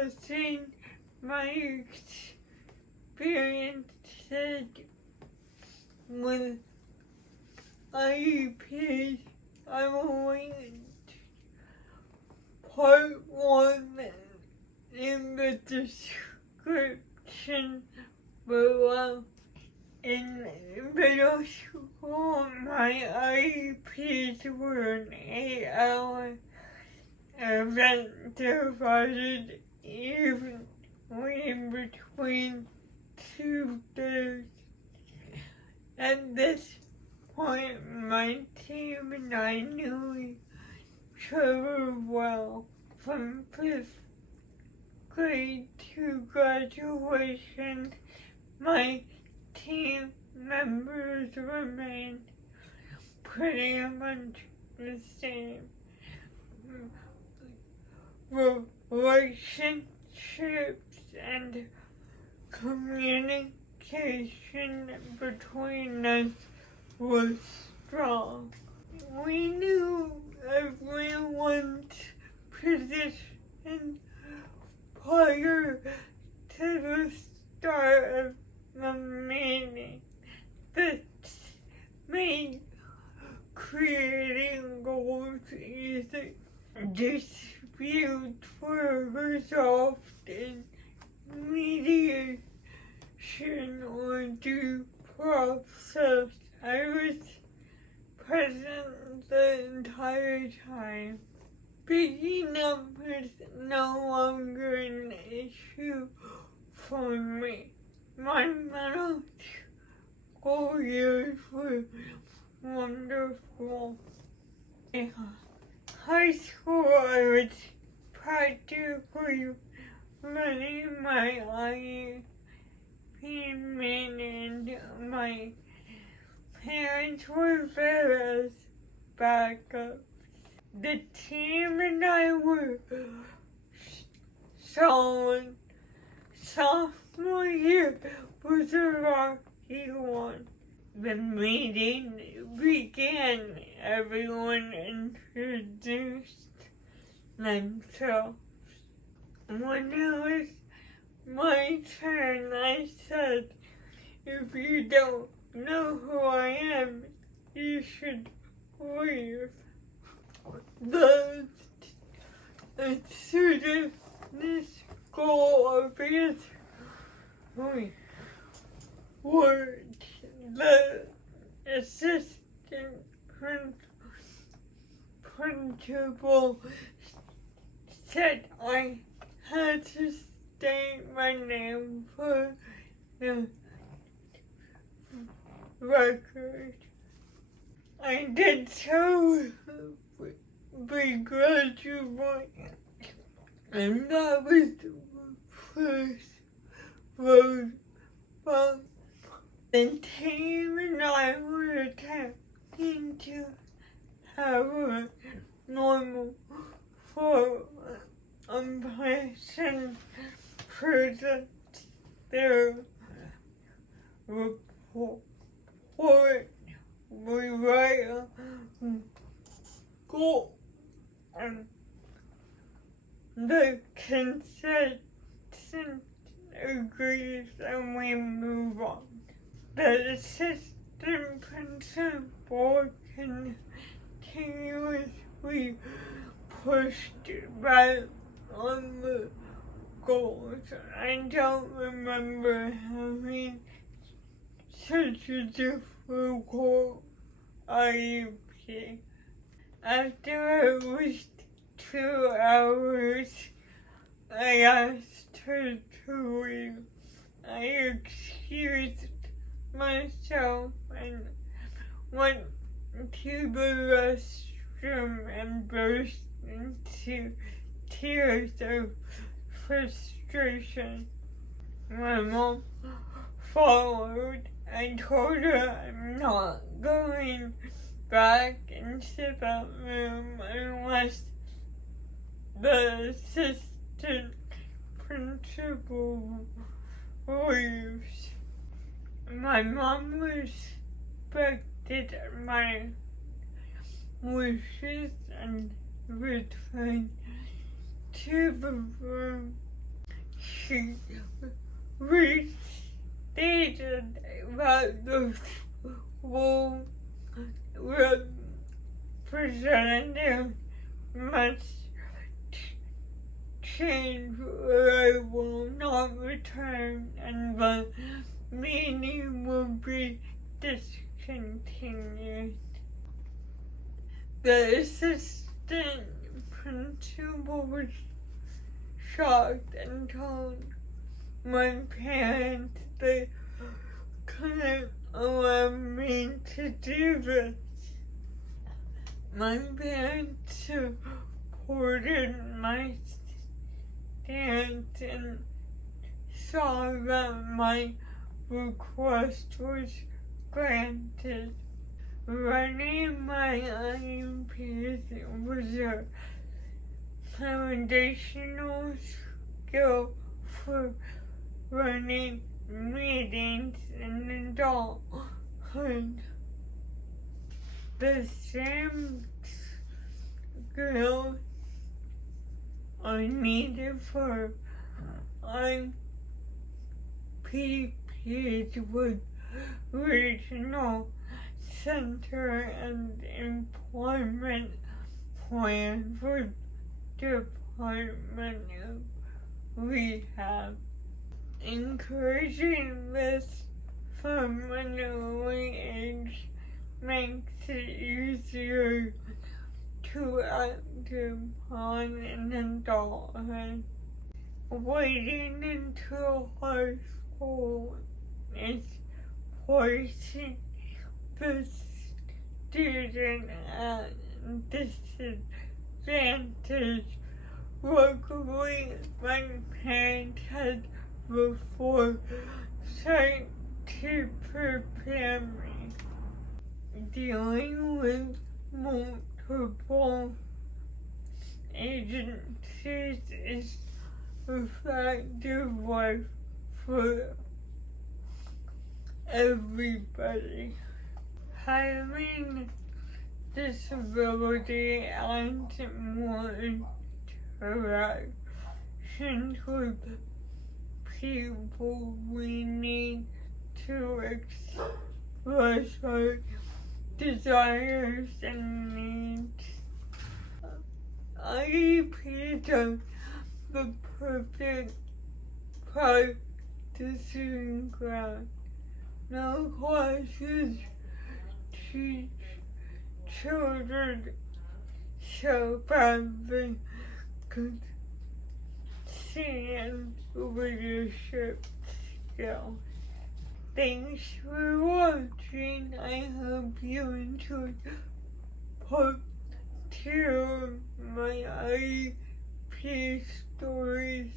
discussing my experiences with IEPs. I will read part 1 in the description below. In middle school, my IEPs were an 8-hour event divided evenly between 2 days. At this point, my team and I knew each other well. From 5th grade to graduation, my team members remained pretty much the same. Relationships and communication between us was strong. We knew everyone's position prior to the start of the meeting. This made creating goals easy. Disputes were resolved in mediation or due process. I was present the entire time. Picking up was no longer an issue for me. My middle school years were wonderful. In high school, I was practically running my IEP meeting. My parents were there as backups. The team and I were solid. Sophomore year was a rocky one. The meeting began. Everyone introduced themselves. When it was my turn, I said, "If you don't know who I am, you should leave." The assertiveness goal obviously worked. The assistant principal said I had to state my name for the record. I did so begrudgingly, and that was the first road bump. The team and I were attempting to have a normal impression present their report. We write a goal and the consent agrees and we move on. The assistant principal continuously pushed back on the goals. I don't remember having such a difficult IEP. After at least 2 hours, I asked her to leave. I excused myself and went to the restroom and burst into tears of frustration. My mom followed. I told her I'm not going back into that room unless the assistant principal leaves. My mom respected my wishes and returned to the room she restated that the school representative must change or I will not return and the meeting will be discontinued. The assistant principal was shocked and told my parents they couldn't allow me to do this. My parents supported my stance and saw that my request was granted. Running my IEPs was a foundational skill for running meetings in adulthood. The same skills are needed for IPPs with regional center and employment plan for Department of Rehab. Encouraging this from an early age makes it easier to act upon in adulthood. Waiting until high school is forcing the student at disadvantage. Luckily, my parents had the foresight to prepare me. Dealing with multiple agencies is a fact of life for everybody. Having disability adds more interactions with people. We need to express our desires and needs. IEPs are the perfect practicing ground. No classes teach children self-advocacy and leadership skills. Thanks for watching. I hope you enjoyed part 2 of my IEP stories.